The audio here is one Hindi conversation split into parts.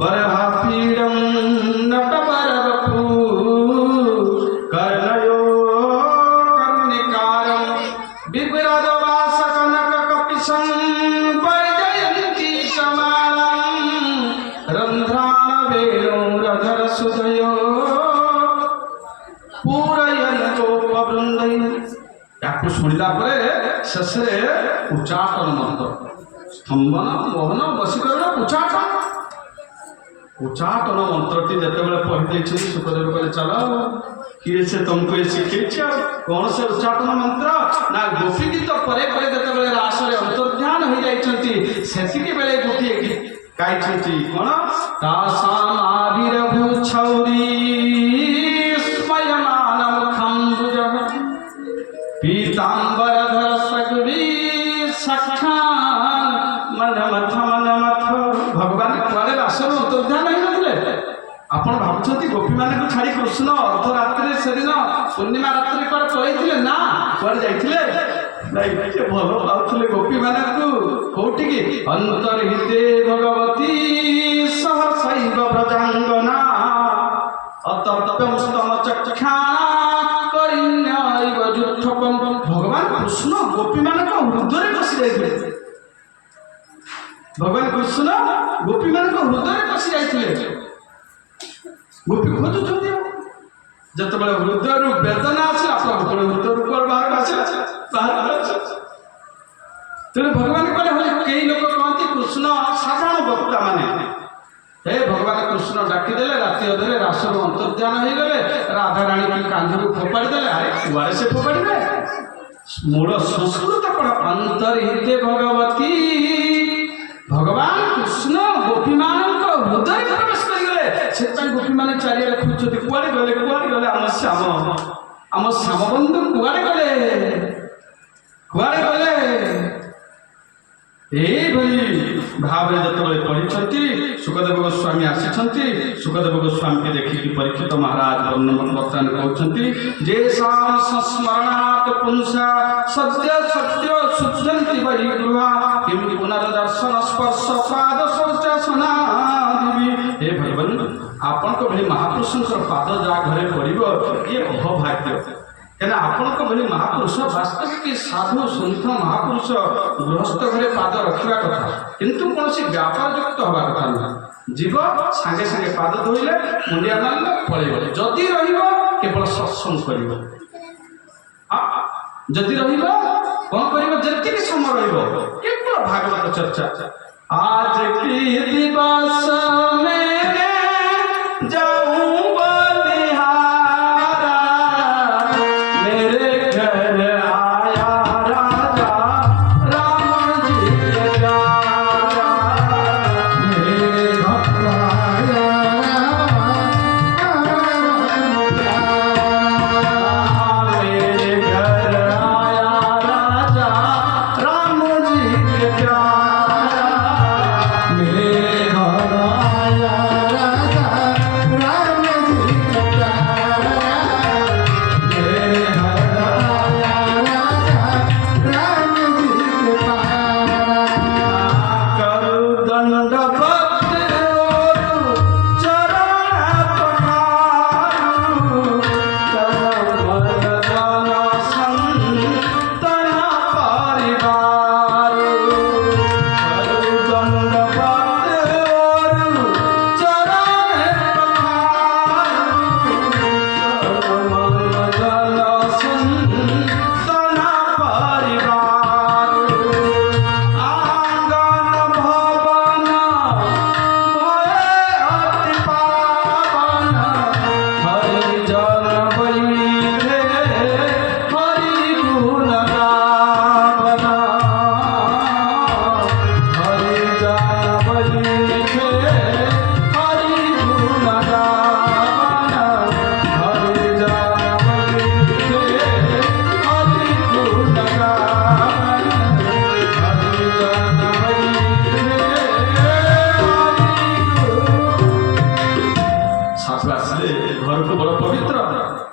बरहापीडं नटवरवपु कर्णयो कर्णिकारं बिभ्रदवासकनककपिशं वैजयन्ती समालं रन्ध्राणवेणुरधरसुधयो पूरयन् गोपवृन्दै। याकु शुणिला परे शेषे उच्चाटन मंत्र स्तंभन मोहन वशीकरण उच्चाटन उच्चाटन मंत्रटी जितेबाला पढ़ी सुखदेव कहले चल किए से तुमको ये शिखे कौन से उच्चाटन मंत्र ना गोपी गीत परे परे जितेबाला रासरे अंतर्ध्यान हो जाती से बेले गोटे गाई कौन तासाम आविर्भू छौरी स्मयमान मुखम्बुज पीतांबरधर सगुरी सखान मनमथ मनमथ। भगवान कुआड़े रासर अंतर्ध्यान हो नथिले आपण भाबुछंती गोपी माने को छाड़ी कृष्ण अर्धरात्रि से दिन पूर्णिमा रात्रि पर पळैथिले ना कुआड़े जाइथिले नहीं के भलो पाउथिले गोपी माने को कोठी की अंतर्हिते भगवती सहसैव व्रजांगना अतर्तव्यं स्तम चक्षा भगवान कृष्ण गोपी मान हृदय बसी जाते भगवान कृष्ण गोपी मान हृदय बसी जाते गोपी खोजुंट जिते हृदय वेदना आसे हृदय बाहर आसे तेणु भगवान कहले कई लोग कहते कृष्ण साधारण वक्ता माने हे भगवान कृष्ण डाकिदेले राति अधे रासर अंतर्ध्यान हो गले राधा राणी की कांधर फोपाड़ी देले अरे कुआड़े से फोपाड़े मूल संस्कृत कौन अंतर्हिते भगवती भगवान कृष्ण गोपी मान हृदय प्रवेश करगले से गोपी मान चारिड़े खोजुंट कुआड़े गले आम श्याम बंधु कुआड़े गले यही भाव जिते पढ़ी सुखदेव गोस्वामी आसी सुखदेव गोस्वामी के देखिए परीक्षित महाराज वर्तमान कहते संस्मरणात् पुंसा सत्य सत्य शुद्धंति वै गृहा किं पुनर्दर्शन स्पर्श पाद शौचासनादि। हे भगवान आपण को भली महापुरुषों पाद जहाँ घरे पड़ो ये अहोभाग्य क्या आपण भली महापुरुष वास्तविक साधु सन्थ महापुरुष गृहस्थ घरे पाद रखा कथा किंतु कौन सी व्यापार युक्त हवा कथा नुह जीव सांगे सांगे पाद धोइले मुंडिया मारे पलैब जदि केवल सत्संग कर जदि कौन कर जी समय केवल भागवत चर्चा आज की दिवस मेरे जाऊं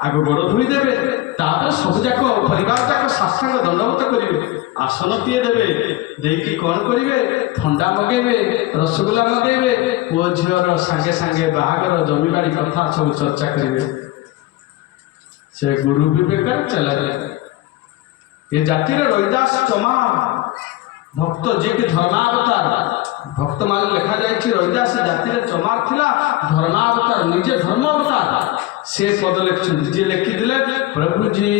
आग गोड़ धोईदेवे सब जाक परिवार जाक ସାଷ୍ଟାଙ୍ଗ ଦଣ୍ଡବତ କରିବେ, ଆସନଟିଏ ଦେବେ, ଦେଇକି କ'ଣ କରିବେ, ଥଣ୍ଡା ମଗେଇବେ, ରସଗୋଲା ମଗେଇବେ, ପୁଅ ଝିଅର ସାଙ୍ଗେ ସାଙ୍ଗେ ବାହାଘର ଜମିବାଡ଼ି କଥା ସବୁ ଚର୍ଚ୍ଚା କରିବେ। ସେ ଗୁରୁ ବି ବେକାର ଚାଲାରେ। ଏ ଜାତିରେ ରୈଦାସ ଚମାର ଭକ୍ତ ଯିଏକି ଧର୍ମାବତାର, ଭକ୍ତମାନେ ଲେଖାଯାଇଛି ରୈଦାସ ଜାତିରେ ଚମାର ଥିଲା, ଧର୍ମାବତାର, ନିଜେ ଧର୍ମ ଅବତାର। ସେ ପଦ ଲେଖିଛନ୍ତି, ଯିଏ ଲେଖିଥିଲେ ପ୍ରଭୁଜୀ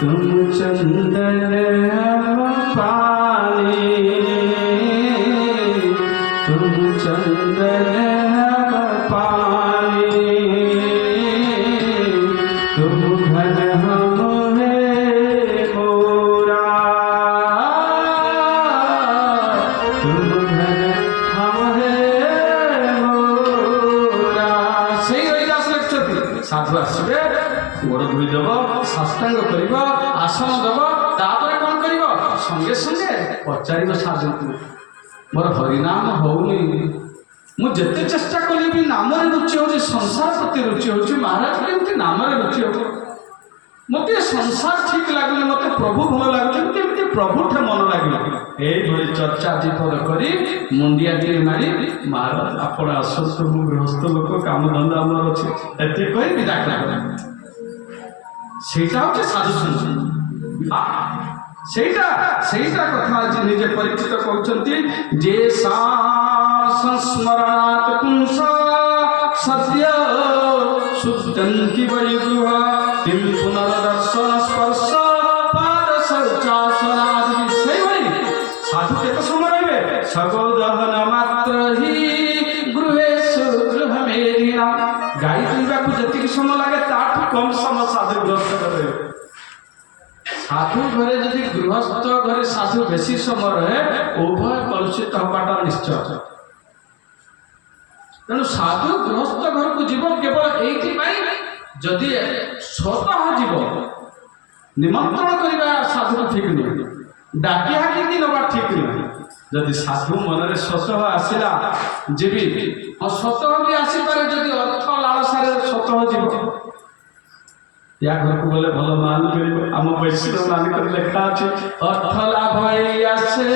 ତୁମ ଚନ୍ଦନ ପାଣି, ତୁମ ଚନ୍ଦନ पानी, तुम घन हम है मोरा, तुम घन हम है मोरा। সেই রৈদাস লেখଛନ୍ତି ସାଧୁ ଆସିବେ, ଗୋଡ଼ ଧୋଇଦେବ, ସାଷ୍ଟାଙ୍ଗ କରିବ, ଆସନ ଦେବ, ତାପରେ କ'ଣ କରିବ, ସଙ୍ଗେ ସଙ୍ଗେ ପଚାରିବ ସାଧୁଙ୍କୁ, ମୋର ହରିନାମ ହଉନି, ମୁଁ ଯେତେ ଚେଷ୍ଟା କଲି ବି ନାମରେ ରୁଚି ହେଉଛି, ସଂସାର ପ୍ରତି ରୁଚି ହେଉଛି, ମହାରାଜ କେମିତି ନାମରେ ରୁଚି ହେବ, ମୋତେ ସଂସାର ଠିକ୍ ଲାଗୁନି, ମୋତେ ପ୍ରଭୁ ଭଲ ଲାଗୁଛି, କେମିତି ପ୍ରଭୁଠେ ମନ ଲାଗିଲା। এইଭଳି ଚର୍ଚ୍ଚା ବିପଦ କରି ମୁଣ୍ଡିଆଟିଏ ମାରି, ମହାରାଜ ଆପଣ ଆସନ୍ତୁ, ମୁଁ ଗୃହସ୍ଥ ଲୋକ, କାମଧନ୍ଦା ଆମର ଅଛି, ଏତେ କହି ବିଦା କଲେ। ସେଇଟା ହେଉଛି ସାଧୁ ସନ୍ଥ। ସେଇଟା କଥା ଆଜି ନିଜେ ପରିଚିତ କହୁଛନ୍ତି, ଯେ संस्मरणात् पुंस सद्य शुद्धन्ति वै गृह किं पुनर्दर्शन स्पर्श पाद शौचासनादि। ସେଇଭଳି ସାଧୁ କେତେ ସମୟ ରହିବେ, ସଗୋଦହନ ମାତ୍ର ହି ଗୃହେଷୁ ଗୃହମେଧିନା। ଗାଈ ପିଇବାକୁ ଯେତିକି ସମୟ ଲାଗେ ତାଠୁ କମ୍ ସମୟ ସାଧୁ ଗୃହସ୍ଥ ରହିବେ। ସାଧୁ ଘରେ ଯଦି ଗୃହସ୍ଥ ଘରେ ସାଧୁ ବେଶୀ ସମୟ ରହେ, ଉଭୟ କଳୁଷିତ ହେବାଟା ନିଶ୍ଚୟ। ତେଣୁ ସାଧୁ ଗୃହସ୍ଥ ଘରକୁ ଯିବ କେବଳ ଏଇଥିପାଇଁ, ଯଦି ସ୍ୱତଃ ଯିବ, ନିମନ୍ତ୍ରଣ କରିବା ସାଧୁକୁ ଠିକ୍ ନୁହେଁ, ଡାକି ହାକିକି ନେବା ଠିକ୍ ନୁହେଁ। ଯଦି ସାଧୁ ମନରେ ସ୍ୱତଃ ଆସିଲା ଯିବି, ସ୍ୱତଃ ବି ଆସିପାରେ, ଯଦି ଅର୍ଥ ଲାଳସାରେ ସ୍ୱତଃ ଯିବ, ୟା ଘରକୁ ଗଲେ ଭଲ ମାନ ମିଳିବ। ଆମ ବୈଷ୍ଣବ ମାନଙ୍କର ଲେଖା ଅଛି, ଅର୍ଥ ଲାଭ ଏଇ ଆସେ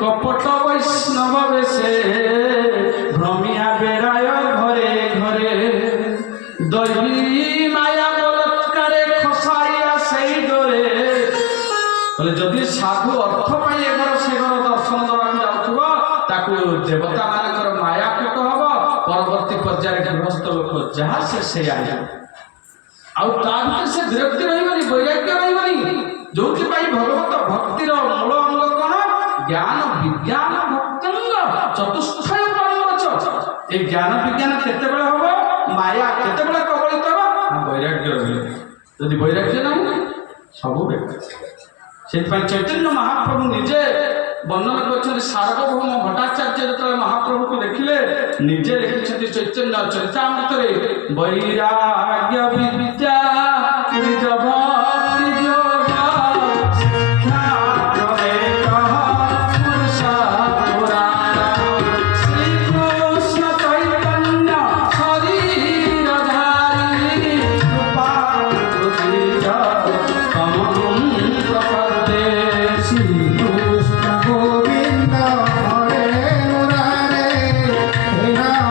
କପଟ ବୈଷ୍ଣବ ବେଶେ, ভ্রমিয়া বেড়ায় ঘরে ঘরে, দৈবী মায়া বলৎকারে খসাইয়া সেই ডরে। বলে যদি সাধু অর্থ পাই এ ঘর সে ঘর দর্শন দেওয়াকে যাଉଥିବ, ତାକୁ ଦେବତା ମାନଙ୍କର ମାୟାକୂଟ ହବ, ପରବର୍ତ୍ତୀ ପର୍ଯ୍ୟାୟରେ ଗୃହସ୍ଥ ଲୋକ ଯାହା ସେ ଆଇବ, ଆଉ ତା ଭିତରେ ସେ ବିରକ୍ତି ରହିବନି, ବୈରାଗ୍ୟ ରହିବନି। ଯୋଉଥିପାଇଁ ଭଗବତ ଭକ୍ତିର ମୂଳ ଅଙ୍ଗ କ'ଣ, ଜ୍ଞାନ ବିଜ୍ଞାନ ଭକ୍ତଙ୍ଗ ଚତୁଷ୍ଥୟ। এই জ্ঞান বিজ্ঞান কেତେବେଳେ হব, মায়া কেତେବେଳେ কবলিত হব, বৈরাগ্য রহিলে। যদি বৈরাগ্য নাই ସବୁ বেকার। ସେଥିପାଇଁ ଚୈତନ୍ୟ ମହାପ୍ରଭୁ ନିଜେ ବର୍ଣ୍ଣନା କରିଛନ୍ତି, ସାର୍ବଭୌମ ଭଟ୍ଟାଚାର୍ଯ୍ୟ ଯେତେବେଳେ ମହାପ୍ରଭୁକୁ ଦେଖିଲେ, ନିଜେ ଲେଖିଛନ୍ତି ଚୈତନ୍ୟ ଚରିତାମୃତରେ, ବୈରାଗ୍ୟ ବିଦ୍ୟା ନିଜ ଭକ୍ତି ଯୋଗ ଶିକ୍ଷା କରେ କହ ପୁରୁଷ ପୁରାଣ। ଶ୍ରୀକୃଷ୍ଣ ଚୈତନ୍ୟ ଶରୀରଧାରୀ କୃପା କୃତିର ତମଂ ପ୍ରପଦେ। শ্রীকৃষ্ণ গোবিন্দ হরে মুরারে, হে রাম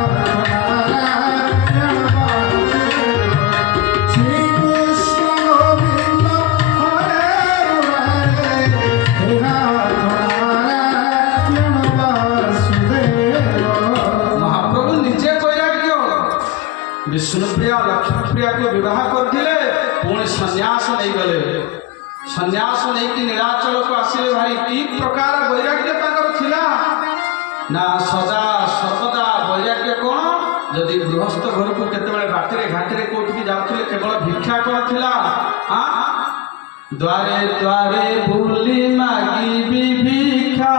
নারায়ণ বাসুদেব। শ্রীকৃষ্ণ গোবিন্দ হরে মুরারে, হে রাম নারায়ণ বাসুদেব। ମହାପ୍ରଭୁ ନିଜେ ବୈରାଗ୍ୟ, ବିଷ୍ଣୁପ୍ରିୟା ଲକ୍ଷ୍ମୀପ୍ରିୟାକୁ ବିବାହ କରିଥିଲେ, ପୁଣି ସନ୍ନ୍ୟାସ ନେଇଗଲେ। ସନ୍ନ୍ୟାସ ନେଇକି ନୀଳାଚଳକୁ ଆସିଲେ, ଭାରି କି ପ୍ରକାର ବୈରାଗ୍ୟ ତାଙ୍କର ଥିଲା ନା, ସଦା ସର୍ବଦା ବୈରାଗ୍ୟ କ'ଣ, ଯଦି ଗୃହସ୍ଥ ଘରକୁ କେତେବେଳେ ବାଟରେ ଘାଟରେ କୋଉଠିକି ଯାଉଥିଲେ, କେବଳ ଭିକ୍ଷା କ'ଣ ଥିଲା, ଦ୍ୱାରେ ଦ୍ୱାରେ ବୁଲି ମାଗିବି ଭିକ୍ଷା,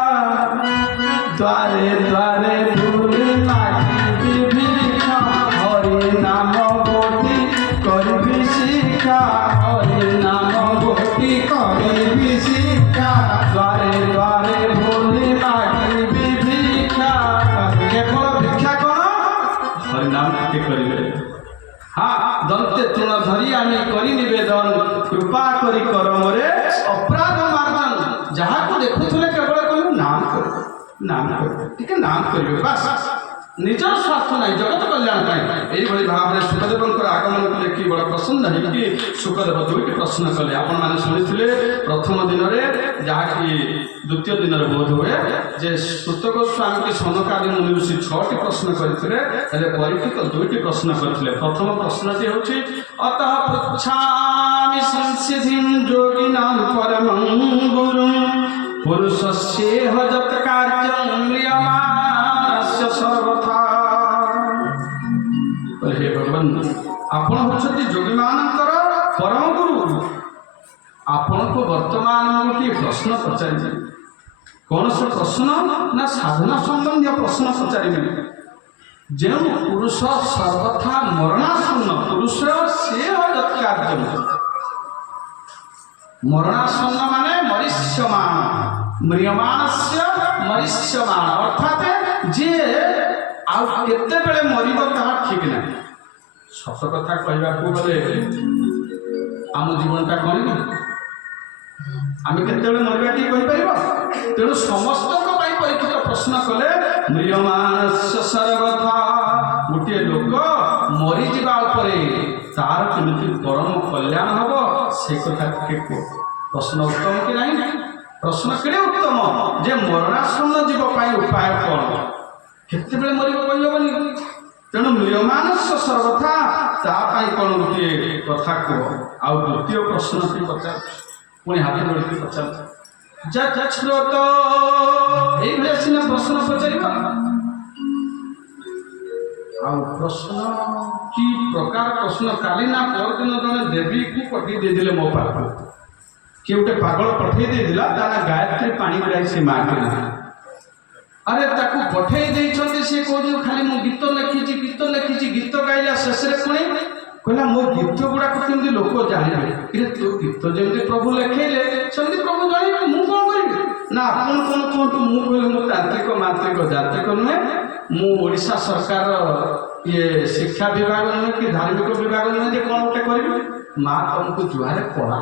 ଦ୍ୱାରେ ଦ୍ୱାରେ ବୁଲି ମାଗିବି ଭିକ୍ଷା, ହରି ନାମ ଗୋଟି କରିବି ଶିକ୍ଷା, ହରି ନାମ ଗୋଟି କରିବି ଶିକ୍ଷା, ଦ୍ୱାରେ ଦ୍ୱାରେ ବୁଲି ମାଗିବି ଭିକ୍ଷା। କେବଳ ଭିକ୍ଷା କ'ଣ, ଅପରାଧ ମାର୍ଜନ ଯାହାକୁ ଦେଖୁଥିଲେ କେବଳ କହିବେ ନାମ କରିବେ ନାମ କରିବେ ଟିକେ ନାମ କରିବେ ବାସ୍ ନିଜର ସ୍ୱାର୍ଥ ନାହିଁ ଜଗତ କଲ୍ୟାଣ ପାଇଁ ଏଇଭଳି ଭାବରେ ସୁଖଦେବଙ୍କର ଆଗମନକୁ ଦେଖି ବଡ଼ ପ୍ରସନ୍ନ ହେଇକି ସୁଖଦେବ ଦୁଇଟି ପ୍ରଶ୍ନ କଲେ ଆପଣମାନେ ଶୁଣିଥିଲେ ପ୍ରଥମ ଦିନରେ ଯାହାକି ଦ୍ୱିତୀୟ ଦିନରେ ବୋଧ ହୁଏ ଯେ ସୁତ ଗୋସ୍ୱାମୀକି ସନକାଦି ମୁନି ଋଷି 6ଟି ପ୍ରଶ୍ନ କରିଥିଲେ ହେଲେ ପରୀକ୍ଷିତ ଦୁଇଟି ପ୍ରଶ୍ନ କରିଥିଲେ ପ୍ରଥମ ପ୍ରଶ୍ନଟି ହେଉଛି ଅତଃ ପୃଚ୍ଛାମି ସଂସିଦ୍ଧିଂ ଯୋଗିନାଂ ପରମଂ ଗୁରୁଂ ପୁରୁଷସ୍ୟେହ ଯତ୍ କାର୍ଯ୍ୟଂ ମ୍ରିୟମାଣସ୍ୟ ସର୍ବଥା ହେ ଭଗବାନ ଆପଣ ହେଉଛନ୍ତି ଯୋଗୀମାନଙ୍କର ପରମ ଗୁରୁ ଆପଣଙ୍କୁ ବର୍ତ୍ତମାନ ମୁଁ ଗୋଟିଏ ପ୍ରଶ୍ନ ପଚାରିବି କୌଣସି ପ୍ରଶ୍ନ ନା ସାଧନା ସମ୍ବନ୍ଧୀୟ ପ୍ରଶ୍ନ ପଚାରିବି ଯେଉଁ ପୁରୁଷ ସର୍ବଥା ମରଣାସନ୍ନ ପୁରୁଷ ସେ ଯତ୍ କାର୍ଯ୍ୟ ମରଣାସନ୍ନ ମାନେ ମରିଷ୍ୟମାଣ ମ୍ରିୟମାଣସ୍ୟ ମରିଷ୍ୟମାଣ ଅର୍ଥାତ୍ ଯିଏ ଆଉ କେତେବେଳେ ମରିବ ତାହା ଠିକ୍ ନାହିଁ ସତ କଥା କହିବାକୁ ଗଲେ ଆମ ଜୀବନଟା କ'ଣ ଆମେ କେତେବେଳେ ମରିବା ଟିକେ କହିପାରିବ ତେଣୁ ସମସ୍ତଙ୍କ ପାଇଁ ପରୀକ୍ଷିତ ପ୍ରଶ୍ନ କଲେ ମ୍ରିୟମାଣସ୍ୟ ସର୍ବଥା ଗୋଟିଏ ଲୋକ ମରିଯିବା ଉପରେ ତାର କେମିତି ପରମ କଲ୍ୟାଣ ହେବ ସେ କଥା ଟିକେ କୁହ ପ୍ରଶ୍ନ ଉତ୍ତମ କି ନାହିଁ ପ୍ରଶ୍ନ କେଡ଼େ ଉତ୍ତମ ଯେ ମରଣାସନ୍ନ ଜୀବ ପାଇଁ ଉପାୟ କ'ଣ କେତେବେଳେ ମରିବ କହିହେବନି ତେଣୁ ମ୍ରିୟମାଣସ୍ୟ ସର୍ବଥା ତା ପାଇଁ କ'ଣ ଗୋଟିଏ କଥା କୁହ ଆଉ ଦ୍ୱିତୀୟ ପ୍ରଶ୍ନଟି ପଚାର ପୁଣି ହାତ ଯୋଡ଼ିକି ପଚାର ଯଚ୍ଛ୍ରୋତ ଏଇଭଳିଆ ସିନା ପ୍ରଶ୍ନ ପଚାରିବ ଆଉ ପ୍ରଶ୍ନ କି ପ୍ରକାର ପ୍ରଶ୍ନ କାଲି ନା ପରଦିନ ଜଣେ ଦେବୀକୁ ପଠେଇ ଦେଇଥିଲେ ମୋ ପାଖକୁ କିଏ ଗୋଟେ ପାଗଳ ପଠେଇ ଦେଇଥିଲା ତା ନା ଗାୟତ୍ରୀ ପାଣିଗ୍ରାହୀ ସେ ମାଆଟି ନା ଆରେ ତାକୁ ପଠେଇ ଦେଇଛନ୍ତି ସେ କହୁଛି ଖାଲି ମୁଁ ଗୀତ ଲେଖିଛି ଗୀତ ଗାଇଲା ଶେଷରେ ପୁଣି କହିଲା ମୋ ଗୀତ ଗୁଡ଼ାକ କେମିତି ଲୋକ ଜାଣିବେ କିନ୍ତୁ ତୋ ଗୀତ ଯେମିତି ପ୍ରଭୁ ଲେଖେଇଲେ ସେମିତି ପ୍ରଭୁ ଜାଣିବେ ମୁଁ କ'ଣ କରିବି ନା ଆପଣ କ'ଣ କୁହନ୍ତୁ ମୁଁ କହିଲି ମୁଁ ତାନ୍ତ୍ରିକ ମାନ୍ତ୍ରିକ ଯାନ୍ତ୍ରିକ ନୁହେଁ ମୁଁ ଓଡ଼ିଶା ସରକାରର ଶିକ୍ଷା ବିଭାଗ ନୁହେଁ କି ଧାର୍ମିକ ବିଭାଗ ନୁହେଁ ଯେ କ'ଣ ଗୋଟେ କରିବି ମା ତମକୁ ଜୁଆରେ ପଢ଼ା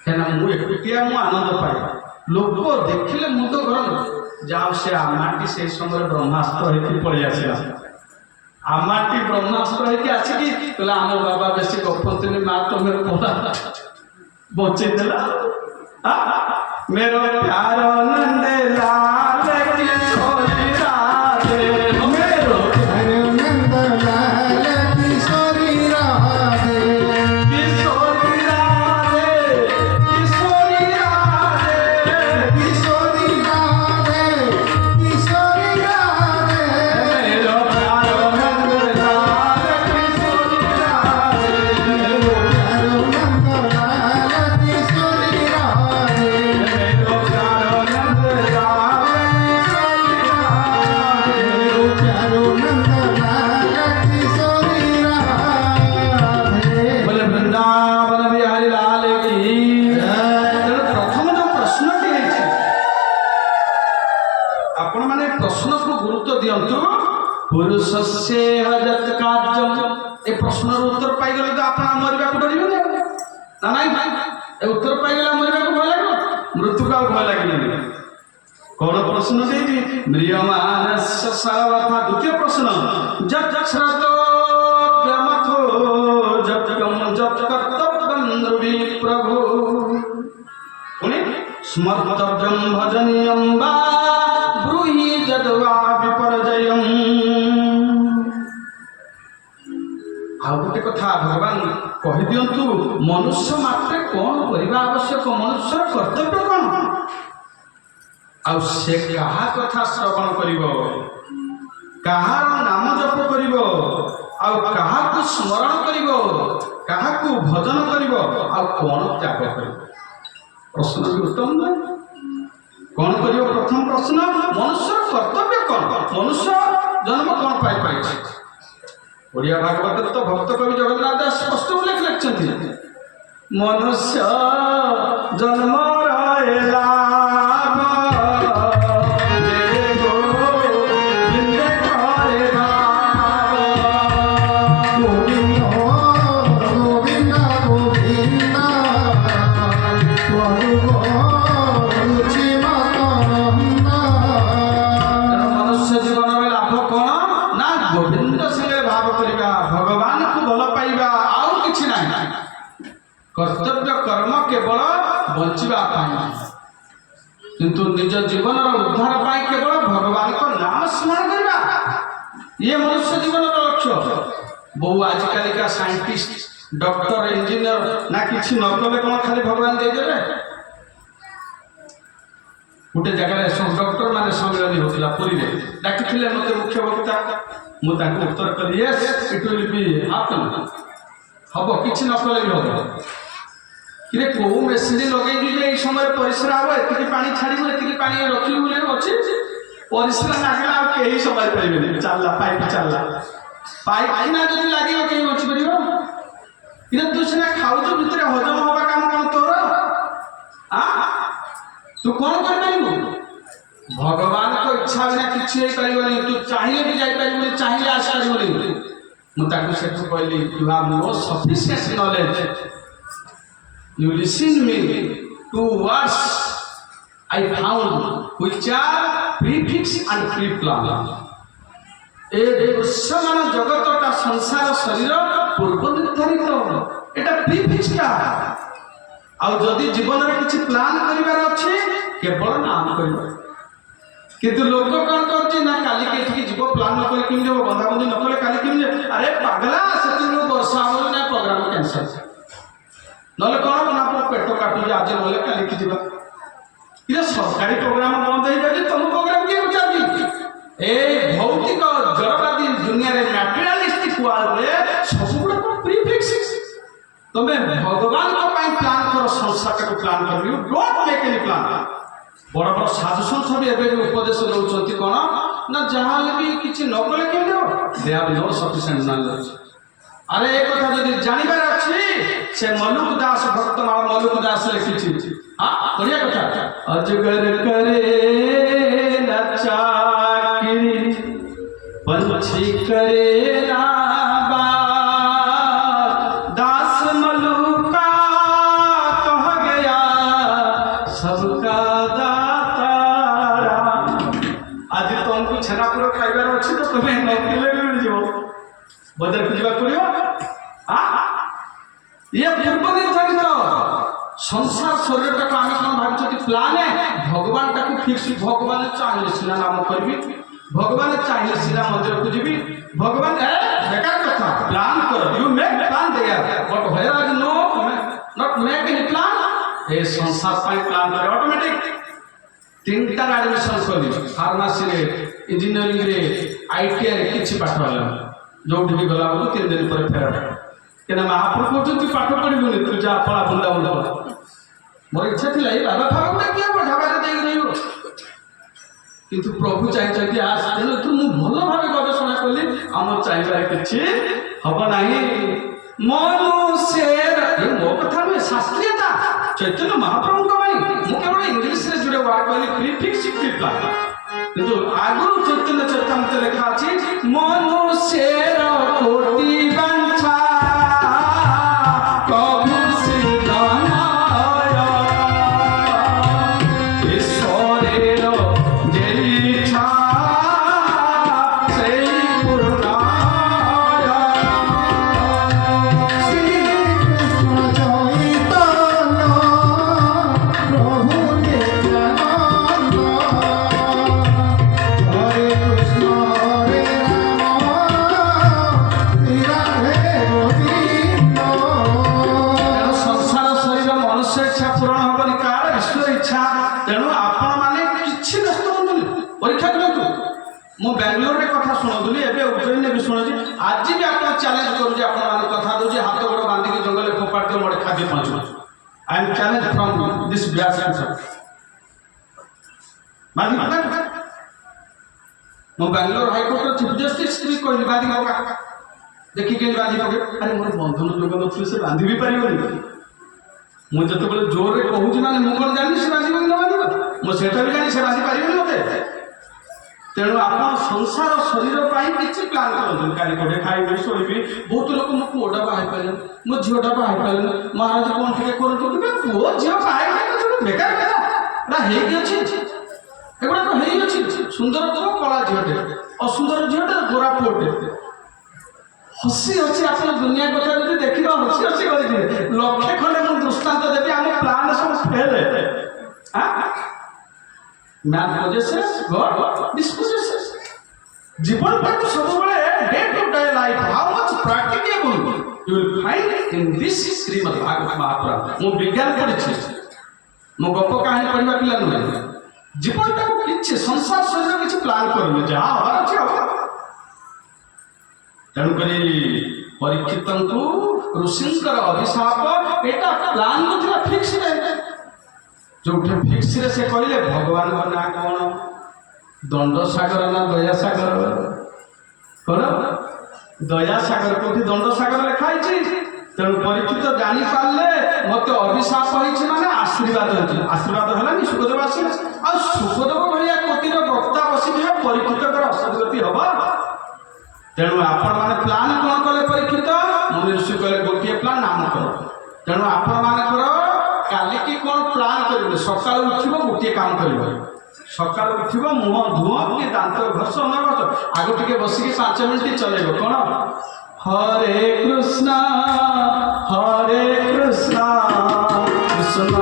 କାହିଁକିନା ମୁଁ ଏକୁଟିଆ ମୁଁ ଆନନ୍ଦ ପାଏ ଲୋକ ଦେଖିଲେ ମୁଣ୍ଡ ଗରମ ଯାଉ ସେ ଆମାଟି ସେଇ ସମୟରେ ବ୍ରହ୍ମାସ୍ତ୍ର ହେଇକି ପଳେଇ ଆସିଲା आमाटी ब्रह्मास्त्र है कि आसिकी कहला आम बाबा बेसी गपंतनी माँ तुम्हें पढ़ा बचे देला मेरो प्यार नंदे लाल की छोरी राधे मेरो प्यार नंद लाल किशोरी राधे किशोरी राधे किशोरी राधे किशोरी राधे किशोरी राधे मेरो प्यार नंद लाल किशोरी राधे मेरो प्यार नंद लाल किशोरी राधे मेरो प्यार नंद लाल किशोरी राधे मेरो प्यार नंद लाल किशोरी राधे बोले वृंदावन बिहारी लाल की तेणु प्रथम जो प्रश्नटी है आपण माने प्रश्न को गुरुत्व दियंतु पुरुषस्य यत् कार्यम ए प्रश्न उत्तर पाई गले तो आपण मरिबा को डरिबे ना नाही ए उत्तर पाई गले मरिबा को भय लागो मृत्यु का भय लागेनी कौन प्रश्न देती म्रियमाणस्य सर्वथा द्वितीय प्रश्न जच्छ्रतो व्यमथो जप्यम जप कर्तव्यम द्रुवी प्रभु पुणे स्मर्तव्यम भजनीयम वा ब्रूहि जद्वा विपर्जयम् ଆଉ ଗୋଟେ କଥା ଭଗବାନ କହିଦିଅନ୍ତୁ ମନୁଷ୍ୟ ମାତ୍ରେ କ'ଣ କରିବା ଆବଶ୍ୟକ ମନୁଷ୍ୟର କର୍ତ୍ତବ୍ୟ କ'ଣ ଆଉ ସେ କାହା କଥା ଶ୍ରବଣ କରିବ କାହାର ନାମ ଜପ କରିବ ଆଉ କାହାକୁ ସ୍ମରଣ କରିବ କାହାକୁ ଭଜନ କରିବ ଆଉ କ'ଣ ତ୍ୟାଗ କରିବ ପ୍ରଶ୍ନଟି ଉତ୍ତମ ନୁହେଁ କ'ଣ କରିବ ପ୍ରଥମ ପ୍ରଶ୍ନ ମନୁଷ୍ୟର କର୍ତ୍ତବ୍ୟ କ'ଣ ମନୁଷ୍ୟ ଜନ୍ମ କ'ଣ ପାଇଁ ପାଇଛି ଓଡ଼ିଆ ଭାଗବତରେ ତ ଭକ୍ତ କବି ଜଗନ୍ନାଥ ଦାସ ସ୍ପଷ୍ଟ ଉଲ୍ଲେଖ ଲେଖିଛନ୍ତି ମନୁଷ୍ୟ ଜନ୍ମର ଲାଭ गोविंद गोविंद गोविंद କର୍ତ୍ତବ୍ୟ କର୍ମ କେବଳ ବଞ୍ଚିବା ପାଇଁ, କିନ୍ତୁ ନିଜ ଜୀବନର ଉଦ୍ଧାର ପାଇଁ କେବଳ ଭଗବାନଙ୍କ ନାମ ସ୍ମରଣ କରିବା, ଇଏ ମନୁଷ୍ୟ ଜୀବନର ଲକ୍ଷ୍ୟ। ବହୁ ଆଜିକାଲିକା ସାଇଣ୍ଟିଷ୍ଟ, ଡକ୍ଟର, ଇଞ୍ଜିନିୟର ନା କିଛି ନ କଲେ କ'ଣ ଖାଲି ଭଗବାନ ଦେଇଦେବେ? ଗୋଟେ ଜାଗାରେ ସବୁ ଡକ୍ଟର ମାନେ ସମ୍ମିଳନୀ ହେଉଥିଲା ପୁରୀରେ, ଡାକିଥିଲେ ମୋତେ ମୁଖ୍ୟ ବକ୍ତା। ମୁଁ ତାଙ୍କୁ ଉତ୍ତର କଲି, Yes it will be happen, ହବ, କିଛି ନ କଲେ ବି ହବ। କିରେ କୋଉ ମେସିନ୍ ଲଗେଇଛୁ ଯେ ଏଇ ସମୟରେ ପରିସ୍ରା ହବ, ଏତିକି ପାଣି ଛାଡ଼ିବୁ, ଏତିକି ପାଣି ରଖିବୁ ବୋଲି ଅଛି? ପରିସ୍ରା ଲାଗିଲା ଆଉ କେହି ସମ୍ଭାଳି ପାରିବେନି, ଚାଲିଲା ପାଇପ୍ ଚାଲିଲା। ପାଇଖାନା ଯଦି ଲାଗିବ କେହି ବଞ୍ଚିପାରିବ? କିରେ ତୁ ସିନା ଖାଉଛୁ, ଭିତରେ ହଜମ ହବା କାମ କ'ଣ ତୋର? ତୁ କ'ଣ କରିପାରିବୁ? ଭଗବାନଙ୍କ ଇଚ୍ଛା ବିନା କିଛି ହେଇପାରିବନି। ତୁ ଚାହିଁଲେ ବି ଯାଇପାରିବୁନି, ଚାହିଁଲେ ଆସିପାରିବୁନି। ମୁଁ ତାକୁ ସେଠୁ କହିଲି, you have no sufficient knowledge, you listen me two words I found which are prefix and pre-plan. ए दृश्यमान जगतटा संसार शरीर पूर्व निर्धारित, एटा प्रीफिक्स का। आउ जदि जीवन में किसी प्लान करिवार अछि केवल नाम करिवा। किंतु लोक कौन करछि ना काली के एठी जीव प्लान न करे किम देबो, बंधाबंधी न करे काली किम दे, अरे पागला सेति नो वर्षा हो ना प्रोग्राम कैंसिल, नले कोन ना पेट काटु आज नले काली की जीवा। ये सरकारी प्रोग्राम बंद हो जाए, तुम प्रोग्राम किए बुझाबी? ए भौतिक जड़वादी दुनिया रे मैटेरियलिस्टिक वर्ल्ड रे सब गुड प्रीफिक्स। तमे भगवान को पाई प्लान करो, संसार को प्लान करो, you don't make any plan. बड़ बड़ साधु संत भी एबे उपदेश दउचंती कोन ना जहाल भी किछि न कले के देबो, they have no sufficient knowledge. अरे एक कथा जदि जानिबार अछि से मलुक दास भक्त माल मलुक दास लिखिछि। हां बढ़िया कथा। अजगर करे न चाकरी, पंछी करे ना बात, दास मलुका कह गया सबका दातारा। आज तुमको छेनापुर खाइबार अछि तो तुम्हें नौकरी मिल जाओ, बजार को जीवा पड़ियो। ये पूर्व निर्धारित संसार शरीर टाक आम कौन भावी कि प्लान है, भगवान टाक फिक्स। भगवान चाहिए सीना नाम करी, भगवान चाहिए सीना मंदिर को जीवी, भगवान बेकार कथा प्लान कर, you make plan there but where is no not make any plan. ए संसार पाई प्लान करे ऑटोमेटिक। तीनटा एडमिशन करी, फार्मेसी रे, इंजीनियरिंग रे, आईटीआई रे किछि पाठ होला, जो भी गला 3 दिन पर फेर केना महाप्रभु कहते पाठ पढ़िबुनि, तू जा फला बुंदा बुंदा। मोर इच्छा थिला ए बाबा फागुड़ा किया पढ़ाबारे देई रहियो, किंतु प्रभु चाहिए आज तेल तू मु भल भाव गवेषणा कली आम चाहिए किछि हब नाही। मनुष्यर मो कथा नुहे, शास्त्रीयता चैतन्य महाप्रभु बाणी। मु केवल इंग्लिश रे जुड़े वार्ड कहली प्रीफिक्स प्रीप्लान, किंतु आगु चैतन्य चैतन्य लिखा अछि मनुष्यर कोटि वंशा कबु सिद्धनाय ईश्वरेर जेई इच्छा सेई पूर्णाय। श्री कृष्ण चैतन्य प्रभु नित्यानंद, हरे कृष्ण हरे राम राधे गोविंद। संसार शरीर मनुष्य इच्छा पूरण हेबनी कार ईश्वर इच्छा। तेणु आपण माने किछि व्यस्त हुंतुनी, परीक्षा करंतु। मु बेंगलोर रे कथा सुनौली, एबे उज्जैन भी शुणुची। आज भी आप चैलेंज करूँ आपण माने कथा दूची, हाथ गोड़ बांधी के जंगल में फोपाड़ के मोड़े खाद्य पहुंचू। I am challenge from this Vyas answer बांधी मु बेंगलोर हाईकोर्ट चीफ जस्टिस भी कहली बांधी देखी के बांधी पके। अरे मोर बंधन जोग नथि से बांधी भी पारिबनी। मु जते बेले जोर रे कहूची माने मु कोन जानि से बांधी न बांधी, मु सेटा भी जानि से बांधी पारिबनी मते। तेणु आप संसार शरीर पाई किछि प्लान करंतु, काली कोठे खाइबे सोइबे। बहुत लोक मु पुओटा बाहाई पाइले, मु झियोटा बाहाई पाइले, महाराज कोन ठिके करंतु बे पुओ झियो बाहाई पाइले बेकार कथा ना हेइ अछि। एगुडा को हेइ अछि सुंदर पुओ कला झियोटे, असुंदर झियोटे गोरा पुओटे। हसी हसी आप दुनिया कथा जदि देखिबा हसी हसी करिदिबे। लक्षे खंडे मु ଦୃଷ୍ଟାନ୍ତ ଦେବି ଆମ ପ୍ଲାନ୍ ସବୁ ଫେଲ୍ ମ୍ୟାନ୍ ପଜେସେସ୍ ଗଡ୍ ଡିସ୍ପୋଜେସେସ୍ ଜୀବନଟାକୁ ସବୁବେଳେ day to day life how much practicable you will find in this Shrimad Bhagavata Mahapurana. ମୁଁ ବିଜ୍ଞାନ ପଢ଼ିଛି, ମୁଁ ଗପ କାହାଣୀ ପଢ଼ିବା ପିଲା ନୁହେଁ। ଜୀବନଟାକୁ କିଛି ସଂସାର ସହିତ କିଛି ପ୍ଲାନ୍ କରିନି, ଯାହା ହବାର ଅଛି ହବ। ତେଣୁକରି ପରୀକ୍ଷିତଙ୍କୁ ଋଷିଙ୍କର ଅଭିଶାପ ଏଇଟା ପ୍ଲାନ୍ ନଥିଲା, ଫିକ୍ସରେ। ଯୋଉଠି ଫିକ୍ସରେ ସେ କହିଲେ ଭଗବାନଙ୍କ ନାଁ କଣ, ଦଣ୍ଡସାଗର ନା ଦୟାସାଗର? କଣ ଦୟାସାଗର କୋଉଠି ଦଣ୍ଡସାଗର ଲେଖା ହେଇଛି? ତେଣୁ ପରୀକ୍ଷିତ ଜାଣିପାରିଲେ ମତେ ଅଭିଶାପ ହେଇଛି ମାନେ ଆଶୀର୍ବାଦ ହେଇଛି। ଆଶୀର୍ବାଦ ହେଲାନି, ସୁଖଦେବ ଆସିଲେ। ଆଉ ସୁଖଦେବ ଭଳିଆ କୋଟିର ବକ୍ତା ବସିଯିବେ, ପରୀକ୍ଷିତଙ୍କର ଅସଦ୍ଗତି ହବ। ତେଣୁ ଆପଣମାନେ ପ୍ଲାନ୍ କଣ କଲେ? ପରୀକ୍ଷିତ ମୁନି ଋଷି କହିଲେ ଗୋଟିଏ ପ୍ଲାନ୍ ନାମ କର। ତେଣୁ ଆପଣମାନଙ୍କର କାଲିକି କଣ ପ୍ଲାନ୍ କରିବେ? ସକାଳୁ ଉଠିବ ଗୋଟିଏ କାମ କରିବ। ସକାଳୁ ଉଠିବ, ମୁହଁ ଧୁଅ କି ଦାନ୍ତ ଘଷ ନ ଘଷ, ଆଗ ଟିକେ ବସିକି 5 ମିନିଟ୍ ଚଲେଇବ। କଣ? ହରେ କୃଷ୍ଣ କୃଷ୍ଣ